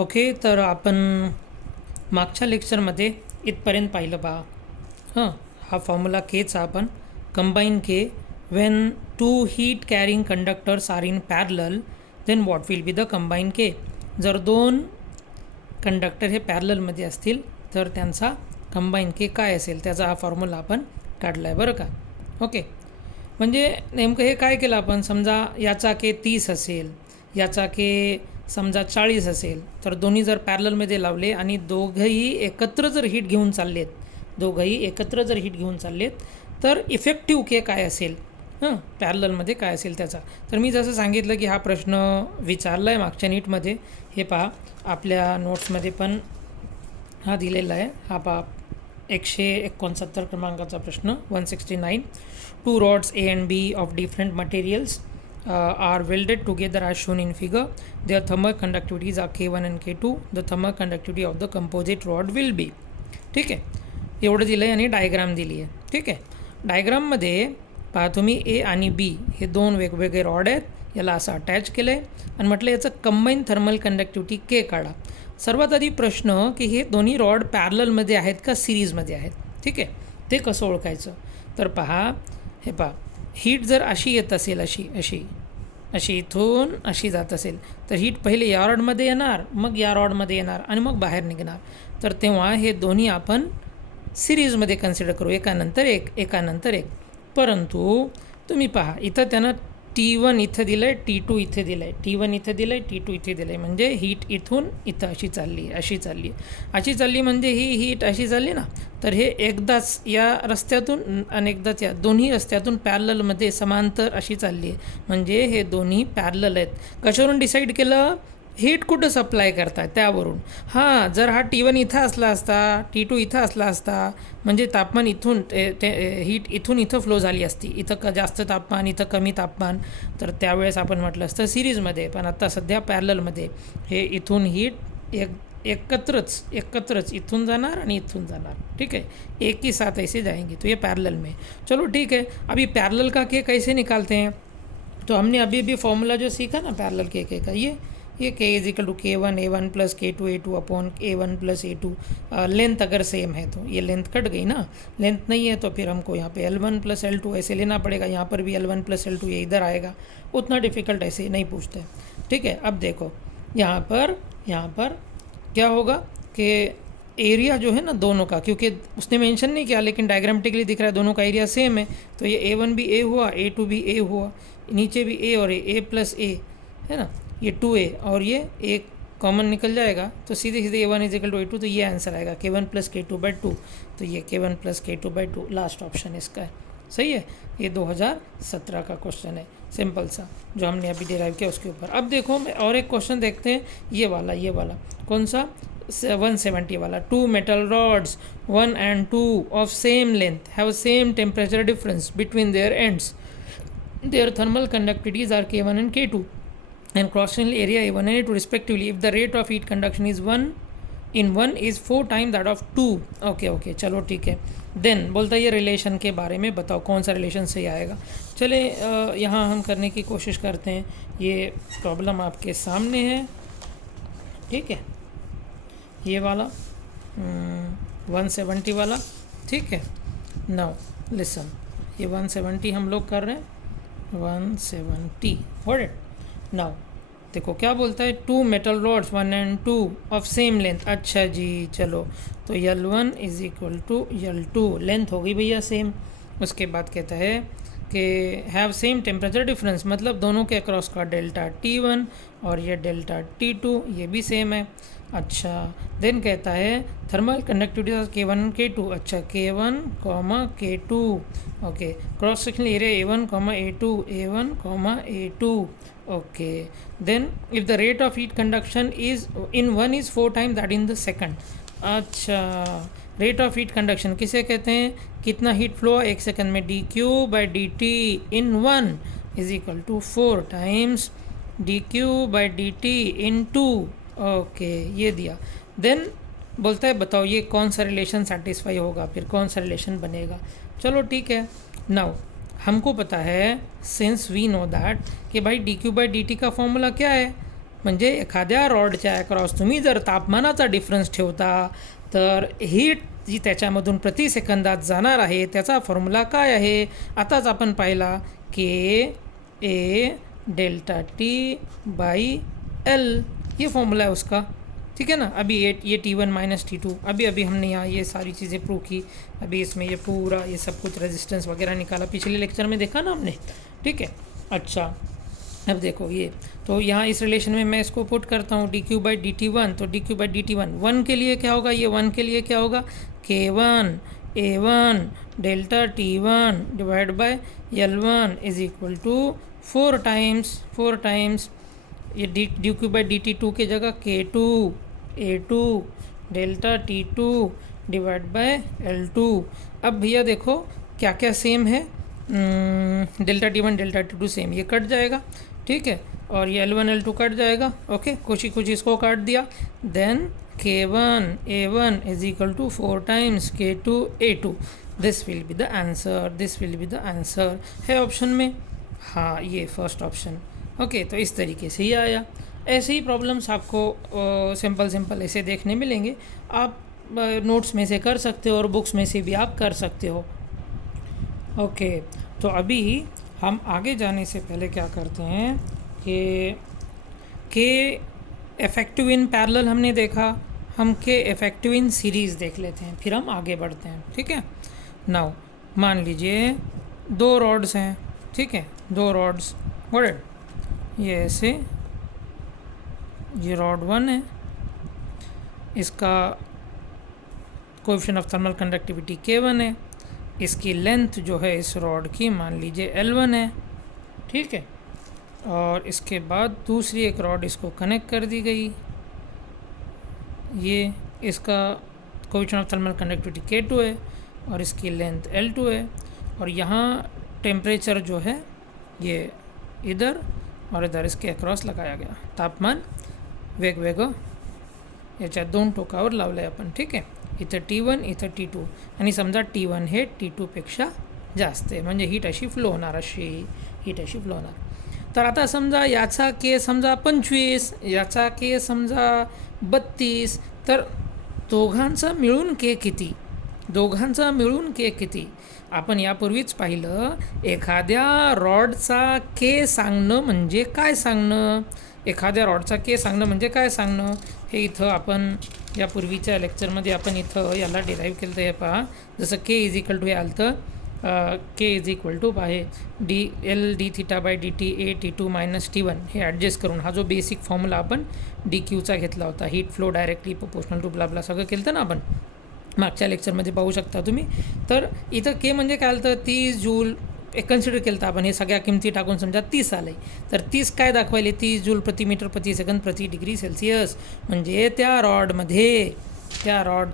Okay, तर आपण मागच्या लेक्चरमध्ये इथपर्यंत पाहिलं पहा. हा फॉर्म्युला केचा आपण combine K when two heat carrying conductors are in parallel then what will be the combine K. जर दोन कंडक्टर हे पॅरललमध्ये असतील तर त्यांचा कंबाईन के काय असेल त्याचा हा फॉर्म्युला आपण काढला आहे बरं का. ओके, म्हणजे नेमकं हे काय केलं आपण, समजा याचा के 30 असेल, याचा के समजा 40 असेल, तर दोन्ही जर पॅरललमध्ये लावले आणि दोघंही एकत्र जर हीट घेऊन चाललेत तर इफेक्टिव्ह के काय असेल, पॅरललमध्ये काय असेल त्याचा. तर मी जसं सांगितलं की हा प्रश्न विचारला आहे मागच्या नीटमध्ये. हे पहा आपल्या नोट्समध्ये पण हा दिलेला आहे. हा पहा 169 क्रमांकाचा प्रश्न 169. Two rods A and B of different materials are welded together as shown in figure. Their thermal conductivities are K1 and K2. The thermal conductivity of the composite rod will be. ठीक आहे, एवढं दिलं आहे आणि diagram दिली आहे. ठीक आहे, डायग्राममध्ये पहा तुम्ही ए आणि बी हे दोन वेगवेगळे रॉड आहेत, याला असं अटॅच केलं आहे आणि म्हटलं याचं कंबाईन थर्मल कंडक्टिव्हिटी के काढा. सर्वात आधी प्रश्न की हे दोन्ही रॉड पॅरललमध्ये आहेत का सिरीजमध्ये आहेत. ठीक आहे, ते कसं ओळखायचं. तर हे पहा हीट जर अशी येत असेल, अशी इथून अशी जात असेल, तर हीट पहिले या रॉडमध्ये येणार, मग या रॉडमध्ये येणार आणि मग बाहेर निघणार. तर तेव्हा हे दोन्ही आपण सिरीजमध्ये कन्सिडर करू, एकानंतर एक. परंतु तुम्ही पहा इथं त्यानं T1 इथं दिलं आहे, T2 इथे दिलं आहे, T1 इथे दिलं आहे, T2 इथे दिलं आहे. म्हणजे हीट इथून इथं अशी चालली म्हणजे ही हीट अशी चालली ना, तर हे एकदाच या रस्त्यातून आणि एकदाच या दोन्ही रस्त्यातून पॅरललमध्ये समांतर अशी चालली आहे. म्हणजे हे दोन्ही पॅरलल आहेत. कशावरून डिसाईड केलं, हीट कुठं सप्लाय करताय त्यावरून. जर हा T1 इथं असला असता, T2 इथं असला असता, म्हणजे तापमान इथून हीट इथून इथं फ्लो झाली असती, इथं जास्त तापमान इथं कमी तापमान, तर त्यावेळेस आपण म्हटलं असतं सिरीजमध्ये. पण आता सध्या पॅरललमध्ये हे इथून हीट एकत्रच इथून जाणार आणि इथून जाणार. ठीक है, एक ही साथ ऐसे जाएंगे, तो ये पैरेलल में. चलो ठीक है, अभी पैरेलल का के कैसे निकालते हैं. तो हमने अभी फॉर्मूला जो सीखा ना पैरेलल के का, ये K is equal to K1 A1 plus K2 A2 upon A1 plus A2. Length अगर सेम है तो ये लेंथ कट गई ना, लेंथ नहीं है तो फिर हमको यहाँ पे L1 प्लस L2 ऐसे लेना पड़ेगा. यहाँ पर भी L1 प्लस L2 ये इधर आएगा. उतना डिफ़िकल्ट ऐसे नहीं पूछते. ठीक है, अब देखो यहाँ पर क्या होगा कि एरिया जो है ना दोनों का, क्योंकि उसने मेंशन नहीं किया लेकिन डायग्रामेटिकली दिख रहा है दोनों का एरिया सेम है, तो ये A1 भी A हुआ, A2 भी A हुआ, नीचे भी A और A प्लस A है ना, ये 2A और ये एक कॉमन निकल जाएगा, तो सीधे A1 is equal to A2. तो ये आंसर आएगा K1 प्लस K2/2. तो ये K1 plus K2/2 last option इसका है. सही है, ये 2017 का क्वेश्चन है, सिंपल सा जो हमने अभी डिराइव किया उसके ऊपर. अब देखो और एक क्वेश्चन देखते हैं, ये वाला कौन सा, 170 वाला. 2 metal rods 1 and 2 of same length have same temperature difference between their ends. Their thermal conductivities are K1 and K2 and cross-sectional area A1 and A2 respectively. If the rate of heat conduction is 1 is 4 times that of 2. Okay चलो ठीक है. Then बोलता है ये relation के बारे में बताओ, कौन सा रिलेशन सही आएगा. चले यहाँ हम करने की कोशिश करते हैं. ये प्रॉब्लम आपके सामने है. ठीक है, ये वाला 170 वाला. ठीक है, नाउ लिसन, ये 170 हम लोग कर रहे हैं, 170 व्हाट इट. नाउ देखो क्या बोलता है, 2 metal rods 1 and 2 of same length. अच्छा जी, चलो तो L1 is equal to L2, length हो गई भैया सेम. उसके बाद कहता है कि हैव सेम टेम्परेचर डिफरेंस, मतलब दोनों के अक्रॉस का डेल्टा T1 और ये डेल्टा T2 ये भी सेम है. अच्छा, देन कहता है थर्मल कंडक्टिविटी K1 K2. अच्छा, K1 K2. Okay, cross sectional area A1 A2. Okay, then if the rate of heat conduction is in 1 is 4 times that in the second. अच्छा, rate of heat conduction किसे कहते हैं, कितना heat flow है 1 second में, dQ/dt in 1 is equal to 4 times dQ/dt in 2. Okay, ये दिया. Then बोलता है बताओ ये कौन सा रिलेशन सेटिस्फाई होगा, फिर कौन सा रिलेशन बनेगा. चलो ठीक है, नाउ हमको पता है सिंस वी नो दैट कि भाई dQ/dt का फॉर्मूला क्या है, म्हणजे एखाद्या रॉडच्या अक्रॉस तुम्ही जर तापमानाचा डिफरन्स ठेवता तर हीट जी त्याच्यामधून प्रति सेकंदात जाणार आहे त्याचा फॉर्म्युला काय आहे, आताच आपण पाहिला के ए डेल्टा टी बाई एल, ये फॉर्मूला है उसका, ठीक है ना। अभी ये T1 माइनस T2, अभी हमने यहाँ ये सारी चीज़ें प्रूव की, अभी इसमें ये पूरा ये सब कुछ रेजिस्टेंस वगैरह निकाला, पिछले लेक्चर में देखा ना हमने, ठीक है। अच्छा अब देखो ये, तो यहाँ इस रिलेशन में मैं इसको पुट करता हूँ d q by d t one, तो d q by d t one के लिए क्या होगा, ये 1 के लिए क्या होगा, K1 A1 delta T1 divide by L1 is equal to 4 times ये d q by d t two की जगह K2 A2 delta T2 divide by L2। अब भैया देखो क्या क्या सेम है, delta T1 delta T2 same, ये कट जाएगा, ठीक है, और ये L1 L2 कट जाएगा, ओके, कुछ इसको काट दिया, then K1 A1 is equal to 4 times K2 A2, this will be the answer है ऑप्शन में, हाँ ये फर्स्ट ऑप्शन, ओके। तो इस तरीके से ही आया। ऐसे ही प्रॉब्लम्स आपको सिंपल ऐसे देखने मिलेंगे, आप नोट्स में से कर सकते हो और बुक्स में से भी आप कर सकते हो, ओके। तो अभी हम आगे जाने से पहले क्या करते हैं कि इफेक्टिव इन पैरेलल हमने देखा, हम के इफेक्टिव इन सीरीज़ देख लेते हैं, फिर हम आगे बढ़ते हैं, ठीक है। नाउ मान लीजिए 2 रॉड्स हैं, ठीक है, 2 रॉड्स, गॉट, ये ऐसे, ये रॉड 1 है, इसका coefficient of thermal conductivity K1 है, इसकी लेंथ जो है इस रॉड की मान लीजिए L1 है, ठीक है, और इसके बाद दूसरी एक रॉड इसको कनेक्ट कर दी गई, ये इसका coefficient of thermal conductivity K2 है और इसकी लेंथ L2 है, और यहाँ टेम्परेचर जो है ये इधर और इधर इसके अक्रॉस लगाया गया, तापमान वेगवेगळं याच्यात 2 टोकावर लावलं आहे आपण, ठीक आहे। इथं T1 इथं T2, आणि समजा T1 हे T2 पेक्षा जास्त आहे, म्हणजे हीट अशी फ्लो होणार, तर आता समजा याचा के समजा 25, याचा के समजा 32, तर दोघांचा मिळून के किती, आपण यापूर्वीच पाहिलं, एखाद्या रॉडचा के सांगणं म्हणजे काय सांगणं, हे इथं आपण यापूर्वीच्या लेक्चरमध्ये आपण इथं याला डिराईव्ह केलं तर हे पहा, जसं के इज इक्वल टू हे आलं तर के इज इक्वल टू आहे d l d theta by d t A T2 minus T1, हे ॲडजस्ट करून हा जो बेसिक फॉर्म्युला आपण डी क्यूचा घेतला होता, heat flow directly proportional to blah सगळं केलं तर ना आपण मागच्या लेक्चरमध्ये पाहू शकता तुम्ही। तर इथं के म्हणजे काय आलं तर 30 जूल कन्सिडर केलं तर आपण, हे सगळ्या किमती टाकून समजा 30 आलं आहे, तर 30 काय दाखवायले, 30 जूल प्रति मीटर प्रति सेकंद प्रति डिग्री सेल्सिअस, म्हणजे त्या रॉड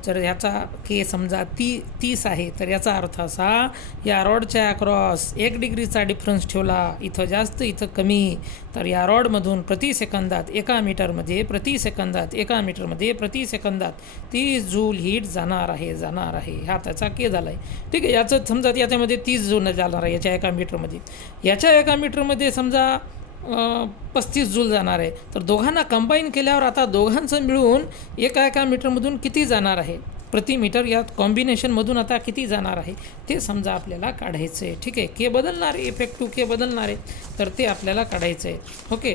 जर ह्याचा के समजा 30 आहे, तर याचा अर्थ असा, या रॉडच्या अक्रॉस 1 डिग्रीचा डिफरन्स ठेवला, इथं जास्त इथं कमी, तर या रॉडमधून प्रति सेकंदात 1 मीटरमध्ये प्रति सेकंदात 30 जूल हीट जाणार आहे, हा त्याचा के झाला आहे, ठीक आहे। याचं समजा याच्यामध्ये 30 जूल जाणार आहे याच्या 1 मीटरमध्ये, समजा 35 जूल जाणार आहे, तर दोघांना कंबाईन केल्यावर आता दोघांचं मिळून एका मीटरमधून किती जाणार आहे प्रति मीटर, या कॉम्बिनेशनमधून आता किती जाणार आहे ते समजा आपल्याला काढायचं आहे, ठीक आहे। के बदलणार आहे, इफेक्टिव्ह के बदलणार आहे, तर ते आपल्याला काढायचं आहे, ओके।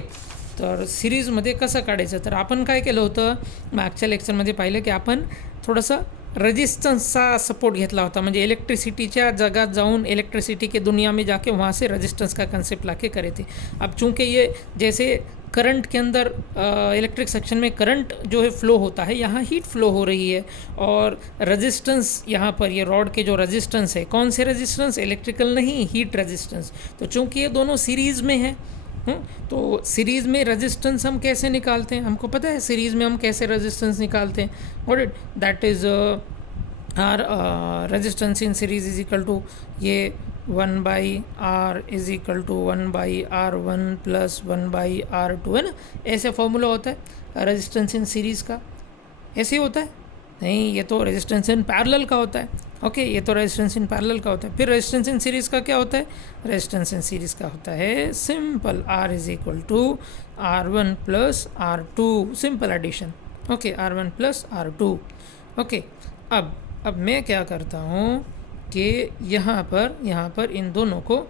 तर सिरीजमध्ये कसं काढायचं, तर आपण काय केलं होतं, मागच्या लेक्चरमध्ये पाहिलं की आपण थोडंसं रेजिस्टेंसचा सपोर्ट घेतला होता, म्हणजे इलेक्ट्रिसिटीच्या जगत जाऊन इलेक्ट्रिसिटी के दुनिया में जाके वहाँ से रेजिस्टेंस का कंसेप्ट लाके करे थे। अब चूँकि ये जैसे करंट के अंदर इलेक्ट्रिक सेक्शन में करंट जो है फ्लो होता है, यहाँ हीट फ्लो हो रही है, और रेजिस्टेंस यहाँ पर ये रॉड के जो रेजिस्टेंस है, कौन से रेजिस्टेंस, इलेक्ट्रिकल नहीं, हीट रेजिस्टेंस, तो चूँकि ये दोनों सीरीज़ में है, तो सीरीज़ में रेजिस्टेंस हम कैसे निकालते हैं, हमको पता है सीरीज़ में हम कैसे रेजिस्टेंस निकालते हैं, what it that is R resistance in series is equal to ये 1/r is equal to 1/r1 plus 1/r2, है ना, ऐसे फॉर्मूला होता है रेजिस्टेंस इन सीरीज़ का, ऐसे होता है नहीं, ये तो रेजिस्टेंस इन पैरेलल का होता है, ओके, ये तो रेजिस्टेंस इन पैरेलल का होता है। फिर रेजिस्टेंस इन सीरीज़ का क्या होता है? रेजिस्टेंस इन सीरीज़ का होता है simple R is equal to R1 plus R2, simple addition. Okay, R1 plus R2। Okay, अब मैं क्या करता हूँ कि यहाँ पर इन दोनों को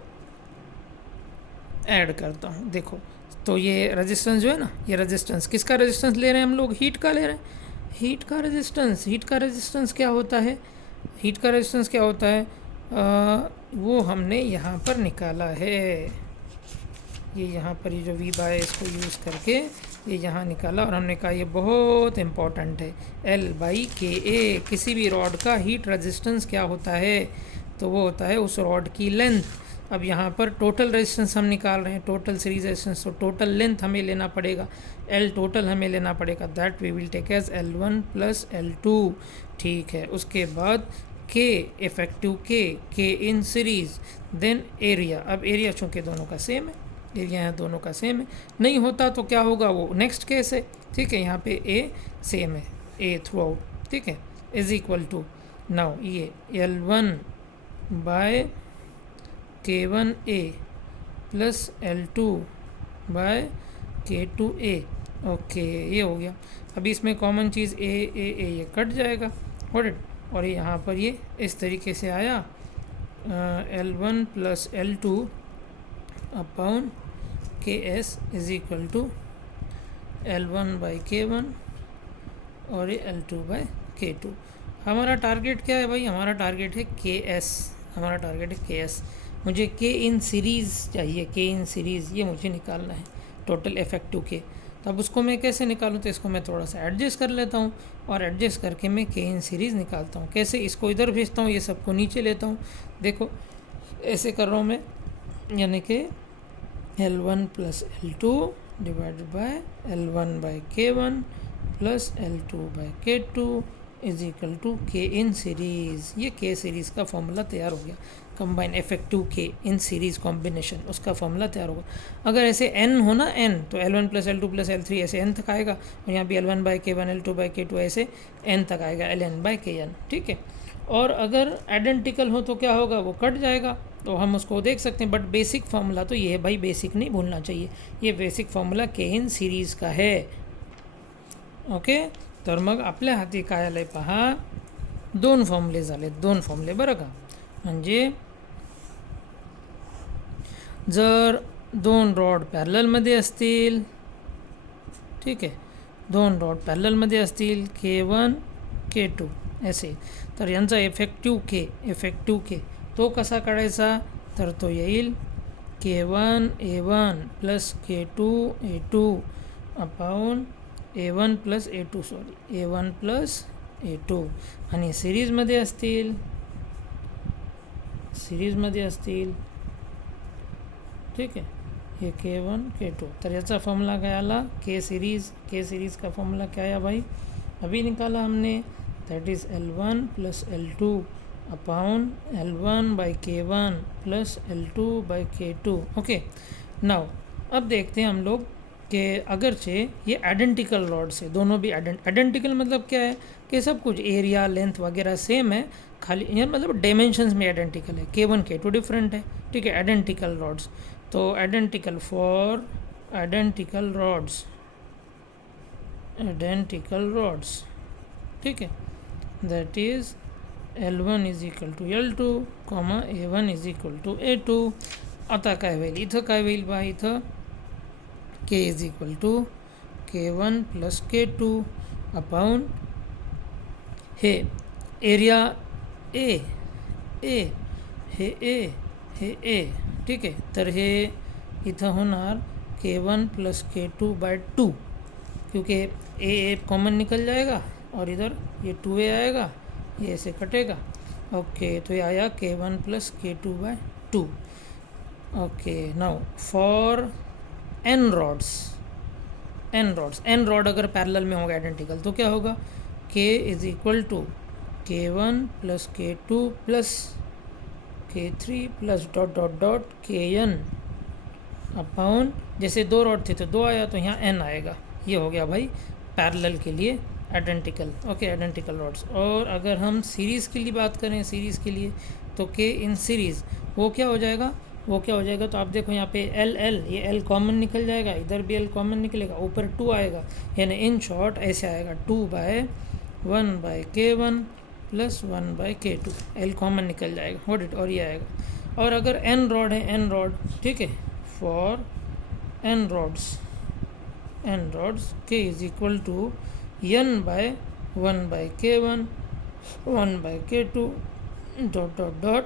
ऐड करता हूँ। देखो, तो ये रेजिस्टेंस जो है ना, ये रेजिस्टेंस किसका रेजिस्टेंस ले रहे हैं हम लोग? हीट का ले रहे हैं। हीट का रेजिस्टेंस क्या होता है? हीट का रेजिस्टेंस क्या होता है? वो हमने यहाँ पर निकाला है। ये यहाँ पर ये जो वी बाय इसको यूज़ करके ये यहाँ निकाला और हमने कहा ये बहुत इम्पॉर्टेंट है। एल बाई के ए, किसी भी रॉड का हीट रेजिस्टेंस क्या होता है? तो वो होता है उस रॉड की लेंथ। अब यहाँ पर टोटल रेजिस्टेंस हम निकाल रहे हैं, टोटल सीरीज रेजिस्टेंस, तो टोटल लेंथ हमें लेना पड़ेगा, एल टोटल हमें लेना पड़ेगा, that we will take as L1 plus L2। ठीक है, उसके बाद K effective K in series, then area. अब एरिया चूँकि दोनों का सेम है, एरिया है दोनों का सेम है, नहीं होता तो क्या होगा, वो नेक्स्ट केस है। ठीक है, यहाँ पे ए सेम है, ए थ्रू आउट। ठीक है, इज इक्वल टू नाउ ये L1 bye K1A plus L2 bye K2A। Okay, ये हो गया। अभी इसमें कॉमन चीज़ ए ये कट जाएगा, और यहाँ पर ये इस तरीके से आया L1 plus L2 upon KS is equal to L1 by K1 और ये L2 बाई K2। हमारा टारगेट क्या है भाई? हमारा टारगेट है KS, हमारा टारगेट है KS। मुझे के इन सीरीज़ चाहिए, के इन सीरीज़ ये मुझे निकालना है, टोटल इफेक्टिव के। तो अब उसको मैं कैसे निकालूँ? तो इसको मैं थोड़ा सा एडजस्ट कर लेता हूँ और एडजस्ट करके मैं के इन सीरीज़ निकालता हूँ। कैसे? इसको इधर भेजता हूँ, ये सबको नीचे लेता हूँ। देखो ऐसे कर रहा हूँ मैं, यानी कि L1 plus L2 divided by L1 by K1 plus L2 by K2 is equal to K in series. ये के सीरीज़ का फॉर्मूला तैयार हो गया, combine effective K in series combination, उसका फॉर्मूला तैयार होगा। अगर ऐसे n हो ना, n, तो L1 plus L2 plus L3 ऐसे n तक आएगा, और यहाँ भी L1 by K1 L2 by K2 ऐसे n तक आएगा, Ln बाई Kn। ठीक है, और अगर आइडेंटिकल हो तो क्या होगा, वो कट जाएगा, तो हम उसको देख सकते हैं। बट बेसिक फार्मूला तो ये है भाई, बेसिक नहीं भूलना चाहिए, ये बेसिक फार्मूला के इन सिरीज का है। ओके, तर मग आपल्या हाती काय आलं आहे पहा, दोन फॉर्मुले झाले, दोन फॉर्मुले बरं का. म्हणजे जर दोन रॉड पॅरललमध्ये असतील, ठीक आहे, दोन रॉड पॅरललमध्ये असतील K1 K2 असे, तर यांचा इफेक्टिव के तो कसा काढायचा, तर तो येईल K1 A1 plus K2 A2 upon A1 plus A2 A1 plus A2. आणि सिरीजमध्ये असतील, ठीक आहे, ये K1 K2. तर याचा फॉर्मूला क्या आला, के सीरीज़ का फॉर्मूला क्या आया भाई, अभी निकाला हमने, that is L1 plus L2 upon L1 by K1 plus L2 by K2. Okay, now अब देखते हैं हम लोग कि अगरचे ये आइडेंटिकल रॉड्स है, दोनों भी आइडेंटिकल मतलब क्या है कि सब कुछ एरिया लेंथ वगैरह सेम है, खाली ये मतलब डायमेंशंस में आइडेंटिकल है, K1 K2 डिफरेंट है, ठीक है, आइडेंटिकल रॉड्स. तो आइडेंटिकल फॉर आइडेंटिकल रॉड्स, ठीक है, that is L1 is equal to L2 comma A1 is equal to A2. आता काय होईल, इथं काय होईल बा, इथं K is equal to K1 plus K2 upon हे एरिया ए हे, ठीक आहे, तर हे इथं होणार K1 प्लस K2 बाय 2, क्योंकि ए कॉमन निकल जाएगा और इधर ये 2a आएगा, ये ऐसे कटेगा. ओके, तो ये आया K1 plus K2 by 2. Okay, now for n rod अगर पैरेलल में होगा आइडेंटिकल, तो क्या होगा, K is equal to K1 plus K2 plus K3 plus dot dot dot Kn upon, जैसे दो रॉड थे तो 2 आया, तो यहाँ n आएगा. ये हो गया भाई पैरेलल के लिए आइडेंटिकल, ओके, आइडेंटिकल रॉड्स। और अगर हम सीरीज़ के लिए बात करें, सीरीज़ के लिए, तो के इन सीरीज़ वो क्या हो जाएगा, वो क्या हो जाएगा, तो आप देखो यहाँ पे एल एल, ये एल कॉमन निकल जाएगा, इधर भी एल कॉमन निकलेगा, ऊपर 2 आएगा, यानी इन शॉर्ट ऐसे आएगा 2/1/K1 plus 1/K2, L common निकल जाएगा, व्हाट इट, और ये आएगा। और अगर एन रॉड है, एन रॉड, ठीक है, for n rods, n rods K is equal to n/1/K1 1/K2 dot dot dot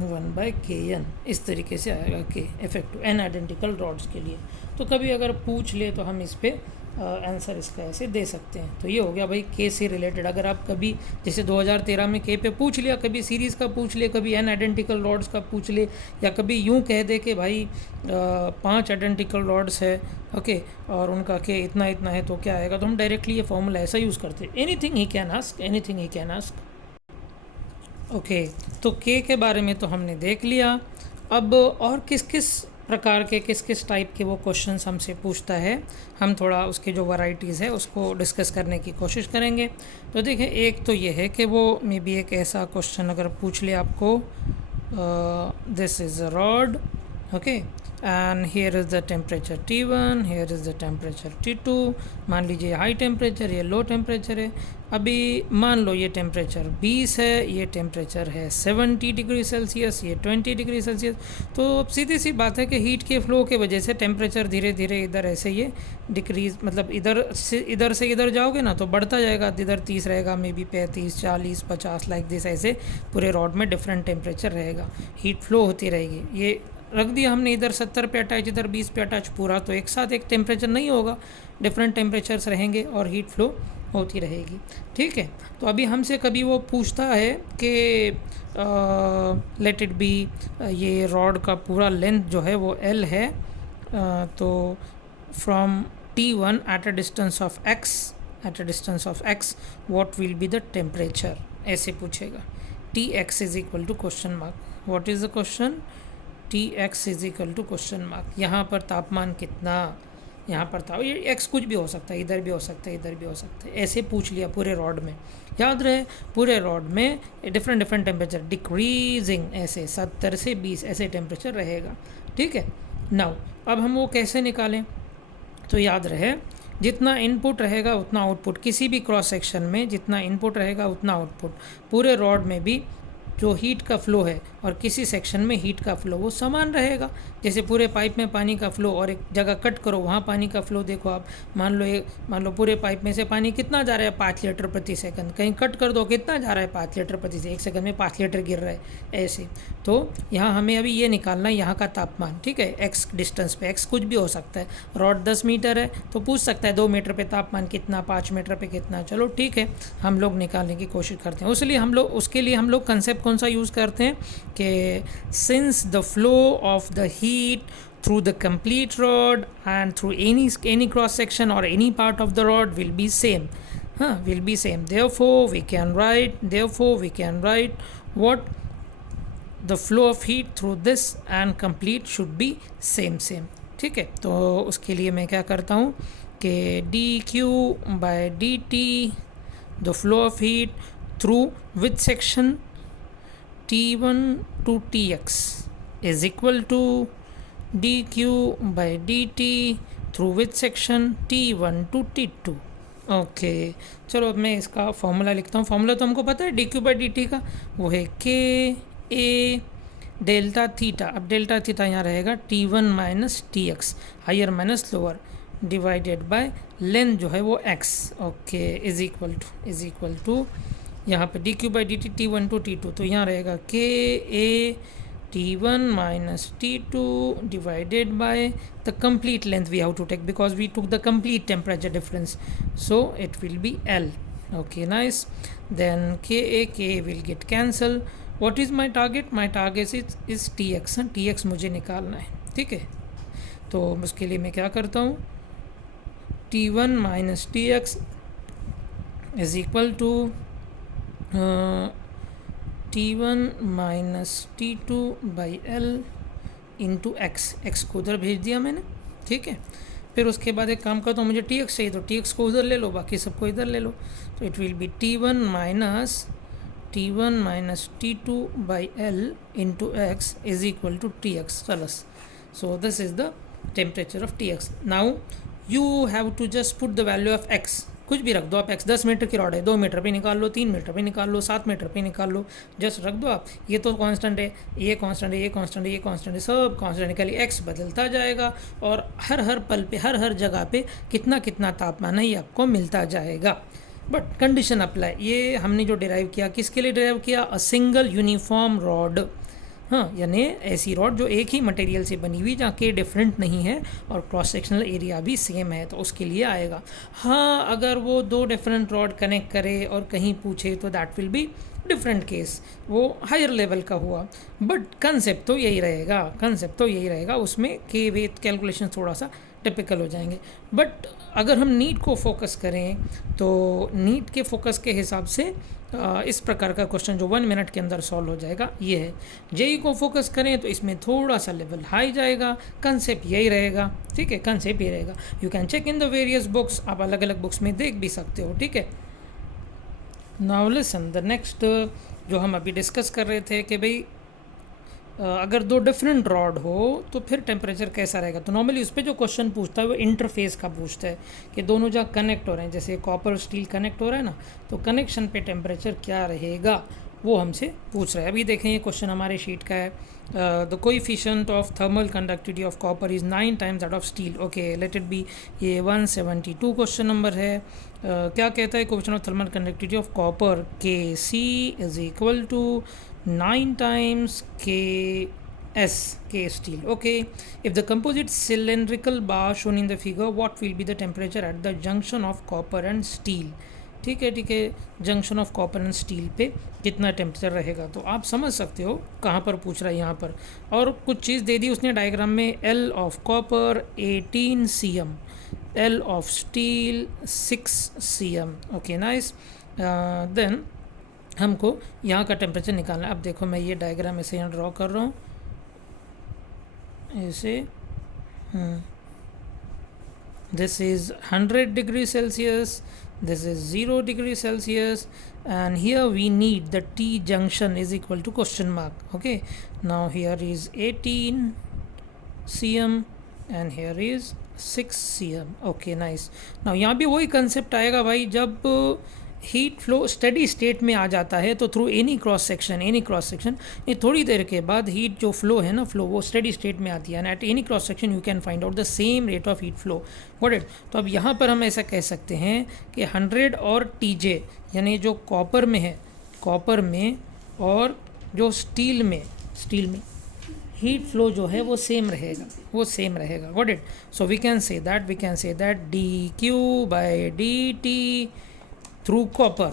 1/Kn, इस तरीके से आएगा के इफेक्टिव एन आइडेंटिकल रॉड्स के लिए। तो कभी अगर पूछ ले तो हम इस पे आंसर इसका ऐसे दे सकते हैं। तो ये हो गया भाई के से रिलेटेड। अगर आप कभी जैसे 2013 में के पे पूछ लिया, कभी सीरीज़ का पूछ ले, कभी एन आइडेंटिकल रॉड्स का पूछ ले, या कभी यूँ कह दे कि भाई 5 आइडेंटिकल रॉड्स है, ओके, और उनका के इतना इतना है, तो क्या आएगा, तो हम डायरेक्टली ये फॉर्मूला ऐसा यूज़ करते हैं, anything he can ask, anything he can ask. Okay, तो के बारे में तो हमने देख लिया। अब और किस किस प्रकार के, किस किस टाइप के वो क्वेश्चंस हमसे पूछता है, हम थोड़ा उसके जो वैरायटीज़ है उसको डिस्कस करने की कोशिश करेंगे। तो देखिए, एक तो ये है कि वो मे बी एक ऐसा क्वेश्चन अगर पूछ ले आपको, this is a rod, okay, and here is the temperature T1, here is the temperature T2। मान लीजिए हाई टेम्परेचर, ये लो टेम्परेचर है। अभी मान लो ये टेम्परेचर 20 है, ये टेम्परेचर है 70 डिग्री सेल्सियस, ये 20 डिग्री सेल्सियस। तो अब सीधी सी बात है कि हीट के फ्लो के वजह से टेम्परेचर धीरे धीरे इधर ऐसे ये डिक्रीज, मतलब इधर से इधर जाओगे ना तो बढ़ता जाएगा, इधर 30 रहेगा, मे बी 35, 40, 50 लाइक दिस, ऐसे पूरे रॉड में डिफरेंट टेम्परेचर रहेगा, हीट फ्लो होती रहेगी। ये रख दिया हमने, इधर 70 पे अटैच, इधर 20 पे अटैच, पूरा तो एक साथ एक टेम्परेचर नहीं होगा, डिफरेंट टेम्परेचर्स रहेंगे और हीट फ्लो होती रहेगी, ठीक है। तो अभी हमसे कभी वो पूछता है कि लेट इट बी, ये रॉड का पूरा लेंथ जो है वो L है, तो from T1 at a distance of x, at a distance of x what will be the temperature, ऐसे पूछेगा। Tx is equal to question mark, what is the question, Tx is equal to question mark. यहाँ पर तापमान कितना, यहाँ पर था, ये एक्स कुछ भी हो सकता है, इधर भी हो सकता है, इधर भी हो सकता है, ऐसे पूछ लिया पूरे रॉड में। याद रहे पूरे रॉड में डिफरेंट टेम्परेचर डिक्रीजिंग, ऐसे 70 से 20 ऐसे टेम्परेचर रहेगा, ठीक है। नाउ अब हम वो कैसे निकालें, तो याद रहे जितना इनपुट रहेगा उतना आउटपुट, किसी भी क्रॉस सेक्शन में जितना इनपुट रहेगा उतना आउटपुट। पूरे रॉड में भी जो हीट का फ्लो है और किसी सेक्शन में हीट का फ्लो वो समान रहेगा। जैसे पूरे पाइप में पानी का फ्लो और एक जगह कट करो वहाँ पानी का फ्लो देखो आप, मान लो पूरे पाइप में से पानी कितना जा रहा है, 5 लीटर प्रति सेकंड, कहीं कट कर दो कितना जा रहा है, 5 लीटर प्रति सेकंड, एक सेकंड में 5 लीटर गिर रहा है, ऐसे। तो यहाँ हमें अभी ये निकालना है यहाँ का तापमान, ठीक है, एक्स डिस्टेंस पे, एक्स कुछ भी हो सकता है। रॉड 10 मीटर है तो पूछ सकता है 2 मीटर पे तापमान कितना, 5 मीटर पे कितना, चलो ठीक है, हम लोग निकालने की कोशिश करते हैं। उसके लिए हम लोग कंसेप्ट कौन सा यूज़ करते हैं कि since the flow of the heat through the complete rod and through any cross section or any part of the rod will be same, will be same, therefore we can write what the flow of heat through this and complete should be same, ठीक है। तो उसके लिए मैं क्या करता हूँ कि dq/dt the flow of heat through which section T1 to Tx is equal to dq/dt through which section T1 to T2। Okay, चलो अब मैं इसका फॉर्मूला लिखता हूँ। फॉर्मूला तो हमको पता है dq/dt का, वो है k a डेल्टा थीटा। अब डेल्टा थीटा यहाँ रहेगा T1 minus Tx, higher minus lower, divided by length जो है वो x, okay, is equal to यहाँ पे dq/dt T1 to T2, तो यहाँ रहेगा k a T1 minus T2 divided by the complete length we have to take because we took the complete temperature difference, so it will be L. Okay, nice. Then Ka will get cancelled. What is my target? My target is Tx, Tx मुझे निकालना है, ठीक है। तो उसके लिए मैं क्या करता हूँ, T1 minus Tx is equal to T1 minus T2 by L into x, x को उधर भेज दिया मैंने, ठीक है। फिर उसके बाद एक काम करता हूँ, मुझे टी एक्स चाहिए तो टी एक्स को उधर ले लो, बाकी सबको इधर ले लो। तो it will be T1 minus T2 by L into x is equal to Tx. Chalas. So this is the temperature of Tx. Now you have to just put the value of x. कुछ भी रख दो आप, x 10 metre की rod है, 2 metre पे निकाल लो, 3 metre पे निकाल लो, 7 मीटर पे निकाल लो, जस्ट रख दो आप। ये तो कांस्टेंट है, ये कांस्टेंट है, ये कांस्टेंट है, ये कांस्टेंट है, सब कांस्टेंट निकालिए, x बदलता जाएगा और हर पल पे हर जगह पे कितना कितना तापमान है ये आपको मिलता जाएगा। बट कंडीशन अप्लाई, ये हमने जो डिराइव किया किसके लिए डिराइव किया, अ सिंगल यूनिफॉर्म रॉड, हाँ, यानी ऐसी रॉड जो एक ही मटेरियल से बनी हुई, जहाँ के डिफरेंट नहीं है और क्रॉस सेक्शनल एरिया भी सेम है, तो उसके लिए आएगा। हाँ, अगर वो 2 डिफरेंट रॉड कनेक्ट करे और कहीं पूछे तो that will be different case, वो हायर लेवल का हुआ। बट कंसेप्ट तो यही रहेगा, उसमें के वेट कैलकुलेशन थोड़ा सा टिपिकल हो जाएंगे। बट अगर हम नीट को फोकस करें तो नीट के फोकस के हिसाब से इस प्रकार का क्वेश्चन जो 1 मिनट के अंदर सॉल्व हो जाएगा ये है। जेई को फोकस करें तो इसमें थोड़ा सा लेवल हाई जाएगा, कंसेप्ट यही रहेगा, ठीक है, कंसेप्ट ये रहेगा। You can check in the various books, आप अलग अलग बुक्स में देख भी सकते हो, ठीक है। नाउ लिसन द नेक्स्ट, जो हम अभी डिस्कस कर रहे थे कि भाई अगर 2 डिफरेंट रॉड हो तो फिर टेम्परेचर कैसा रहेगा। तो नॉर्मली उस पर जो क्वेश्चन पूछता है वो इंटरफेस का पूछता है कि दोनों जहाँ कनेक्ट हो रहे हैं, जैसे कॉपर स्टील कनेक्ट हो रहा है ना, तो कनेक्शन पे टेम्परेचर क्या रहेगा वो हमसे पूछ रहा है। अभी देखें ये क्वेश्चन हमारे शीट का है। The coefficient of thermal conductivity of copper is 9 times that of steel. Okay, let it be, ये 172 क्वेश्चन नंबर है। क्या कहता है, coefficient of thermal conductivity of copper Kc is equal to 9 times Ks, K steel. Okay, if the composite cylindrical bar shown in the figure, what will be the temperature at the junction of copper and steel? ठीक है, junction of copper and steel पे कितना temperature रहेगा। तो आप समझ सकते हो कहाँ पर पूछ रहा है यहाँ पर। और कुछ चीज़ दे दी उसने डायग्राम में, L of copper 18 cm, L of steel 6 cm। Okay, nice. Then हमको यहाँ का टेम्परेचर निकालना है। अब देखो मैं ये डायग्राम ऐसे यहाँ ड्रॉ कर रहा हूँ ऐसे। This is 100 degree Celsius, this is 0 degree Celsius, and here we need the T junction is equal to question mark. Okay, now here is 18 cm and here is 6 cm. Okay, nice. now यहाँ भी वही concept आएगा भाई, जब heat flow steady state में आ जाता है तो थ्रू एनी क्रॉस सेक्शन ये थोड़ी देर के बाद हीट जो फ्लो है ना, फ्लो वो स्टेडी स्टेट में आती है, and at any cross section you can find out the same rate of heat flow. Got it. तो अब यहाँ पर हम ऐसा कह सकते हैं कि 100 और TJ, यानी जो कॉपर में है, कॉपर में और जो स्टील में हीट फ्लो जो है वो सेम रहेगा, got it. So we can say that dQ by dt through copper